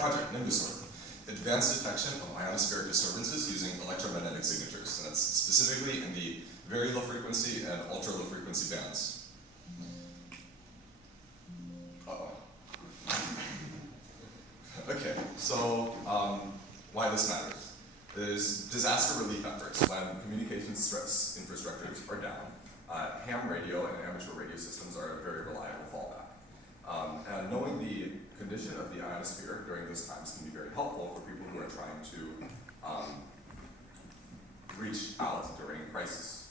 project, Nimbusort, advanced detection of ionospheric disturbances using electromagnetic signatures. And that's specifically in the very low frequency and ultra low frequency bands. Okay, so why this matters is disaster relief efforts. When communications stress infrastructures are down, ham radio and amateur radio systems are a very reliable fallback. And knowing the condition of the ionosphere during those times can be very helpful for people who are trying to reach out during crisis.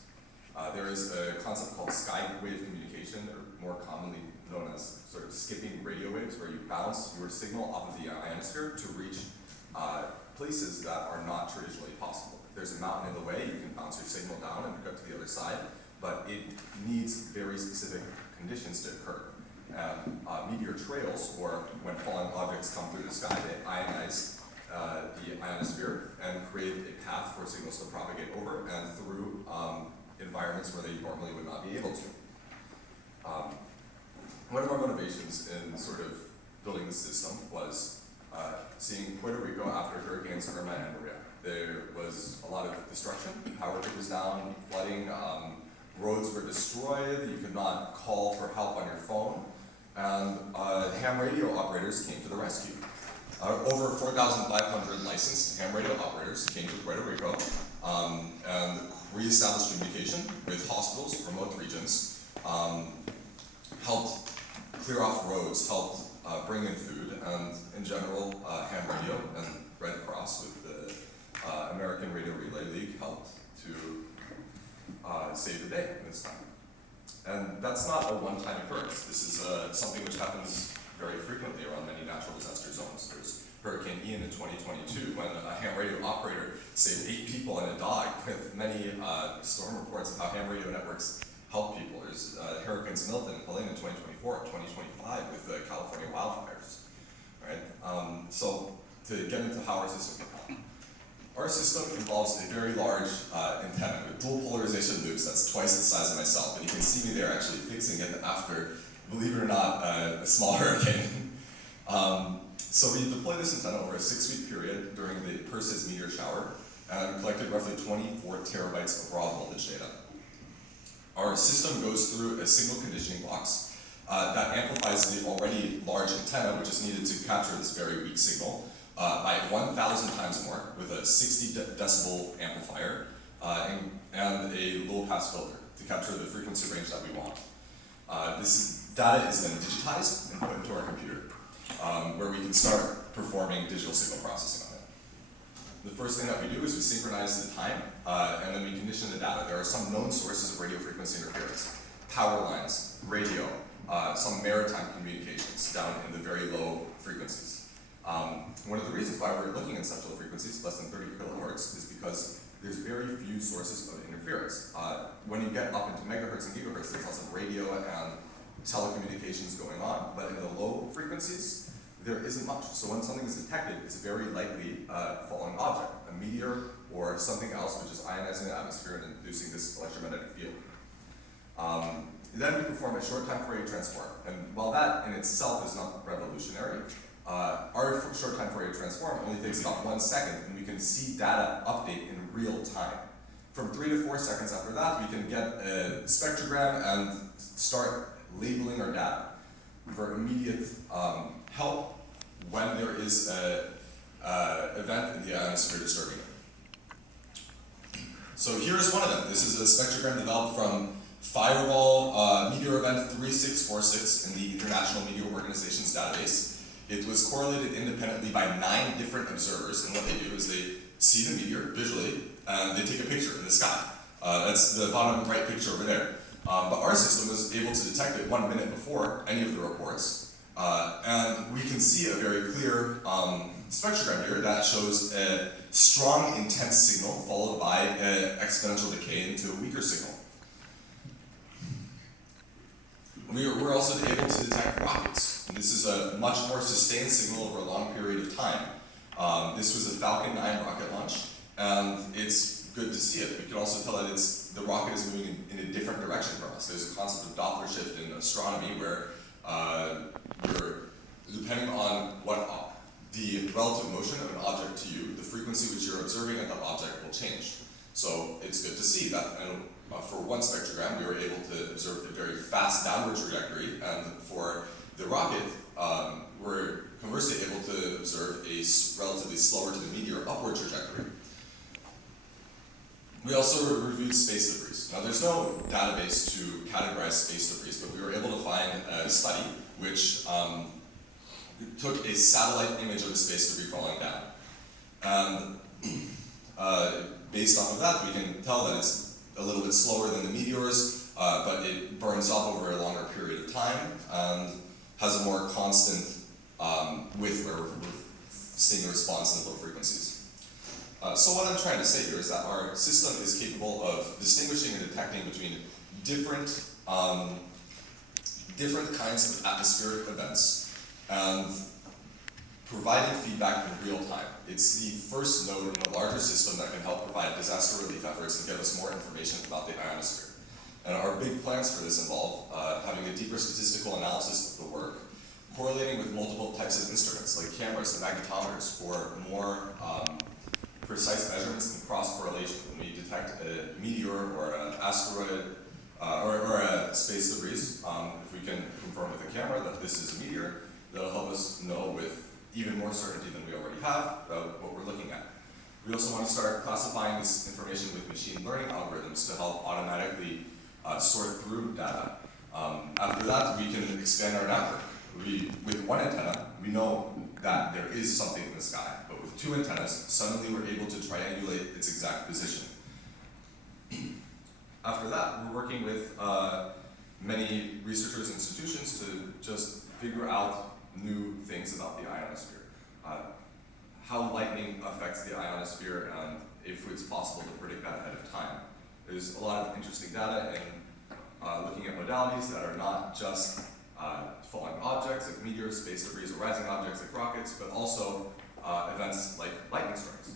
There is a concept called skywave communication, or more commonly known as sort of skipping radio waves, where you bounce your signal off of the ionosphere to reach places that are not traditionally possible. If there's a mountain in the way, you can bounce your signal down and get to the other side, but it needs very specific conditions to occur. And meteor trails, or when falling objects come through the sky, they ionize the ionosphere and create a path for signals to propagate over and through environments where they normally would not be able to. One of our motivations in sort of building the system was seeing Puerto Rico after Hurricanes Irma and Maria. There was a lot of destruction, power grid was down, flooding, roads were destroyed, you could not call for help on your phone, and ham radio operators came to the rescue. Over 4,500 licensed ham radio operators came to Puerto Rico and reestablished communication with hospitals, remote regions, helped clear off roads, helped bring in food, and in general, ham radio and Red Cross with the American Radio Relay League helped to save the day this time. And that's not a one-time occurrence. This is something which happens very frequently around many natural disaster zones. There's Hurricane Ian in 2022, when a ham radio operator saved 8 people and a dog, with many storm reports of how ham radio networks help people. There's Hurricanes Milton and Helene in 2024, 2025 with the California wildfires. Right? So to get into how our system can help. Our system involves a very large antenna with dual polarization loops that's twice the size of myself. And you can see me there actually fixing it after, believe it or not, a small hurricane. So we deployed this antenna over a 6-week period during the Perseus meteor shower and collected roughly 24 terabytes of raw voltage data. Our system goes through a single conditioning box that amplifies the already large antenna, which is needed to capture this very weak signal, by 1,000 times more with a 60 decibel amplifier and a low pass filter to capture the frequency range that we want. This data is then digitized and put into our computer, where we can start performing digital signal processing on it. The first thing that we do is we synchronize the time, and then we condition the data. There are some known sources of radio frequency interference: power lines, radio, some maritime communications down in the very low frequencies. One of the reasons why we're looking at such low frequencies, less than 30 kilohertz, is because there's very few sources of interference. When you get up into megahertz and gigahertz, there's lots of radio and telecommunications going on, but in the low frequencies, there isn't much. So when something is detected, it's a very likely falling object, a meteor or something else which is ionizing the atmosphere and inducing this electromagnetic field. Then we perform a short time Fourier transform, and while that in itself is not revolutionary, our short time Fourier transform only takes about 1 second, and we can see data update in real time. From 3 to 4 seconds after that, we can get a spectrogram and start labeling our data for immediate help when there is an event in the ionosphere disturbing it. So here's one of them. This is a spectrogram developed from Fireball Meteor Event 3646 in the International Meteor Organization's database. It was correlated independently by 9 different observers, and what they do is they see the meteor visually, and they take a picture in the sky. That's the bottom right picture over there. But our system was able to detect it 1 minute before any of the reports, and we can see a very clear spectrogram here that shows a strong, intense signal followed by an exponential decay into a weaker signal. We're also able to detect rockets. This is a much more sustained signal over a long period of time. This was a Falcon 9 rocket launch, and it's good to see it. We can also tell that the rocket is moving in a different direction from us. There's a concept of Doppler shift in astronomy where depending on what the the relative motion of an object to you, the frequency which you're observing at that object will change. So it's good to see that, and for one spectrogram, we were able to observe a very fast downward trajectory, and for the rocket, we're conversely able to observe a relatively slower to the meteor upward trajectory. We also reviewed space debris. Now there's no database to categorize space debris, but we were able to find a study which took a satellite image of the space debris falling down. And based off of that, we can tell that it's a little bit slower than the meteors, but it burns up over a longer period of time and has a more constant width where we're seeing a response in low frequencies. So what I'm trying to say here is that our system is capable of distinguishing and detecting between different kinds of atmospheric events and providing feedback in real time. It's the first node in a larger system that can help provide disaster relief efforts and give us more information about the ionosphere. And our big plans for this involve having a deeper statistical analysis of the work, correlating with multiple types of instruments like cameras and magnetometers for more precise measurements and cross-correlation. When we detect a meteor or an asteroid or a space debris, if we can confirm with a camera that this is a meteor, that'll help us know with even more certainty than we already have what we're looking at. We also want to start classifying this information with machine learning algorithms to help automatically sort through data. After that, we can expand our network. With one antenna, we know that there is something in the sky, but with two antennas, suddenly we're able to triangulate its exact position. After that, we're working with many researchers and institutions to just figure out new things about the ionosphere. How lightning affects the ionosphere and if it's possible to predict that ahead of time. There's a lot of interesting data in looking at modalities that are not just falling objects like meteors, space debris, or rising objects like rockets, but also events like lightning strikes.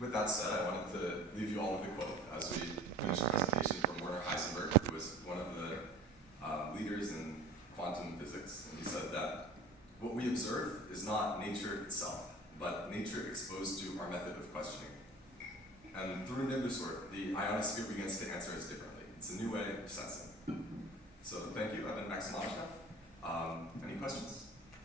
With that said, I wanted to leave you all with a quote as we finish the presentation from Werner Heisenberg, who was one of the leaders in quantum physics. And he said that what we observe is not nature itself, but nature exposed to our method of questioning. And through Nimbusort, the ionosphere begins to answer us differently. It's a new way of sensing. So thank you. I've been Maxwell. Any questions?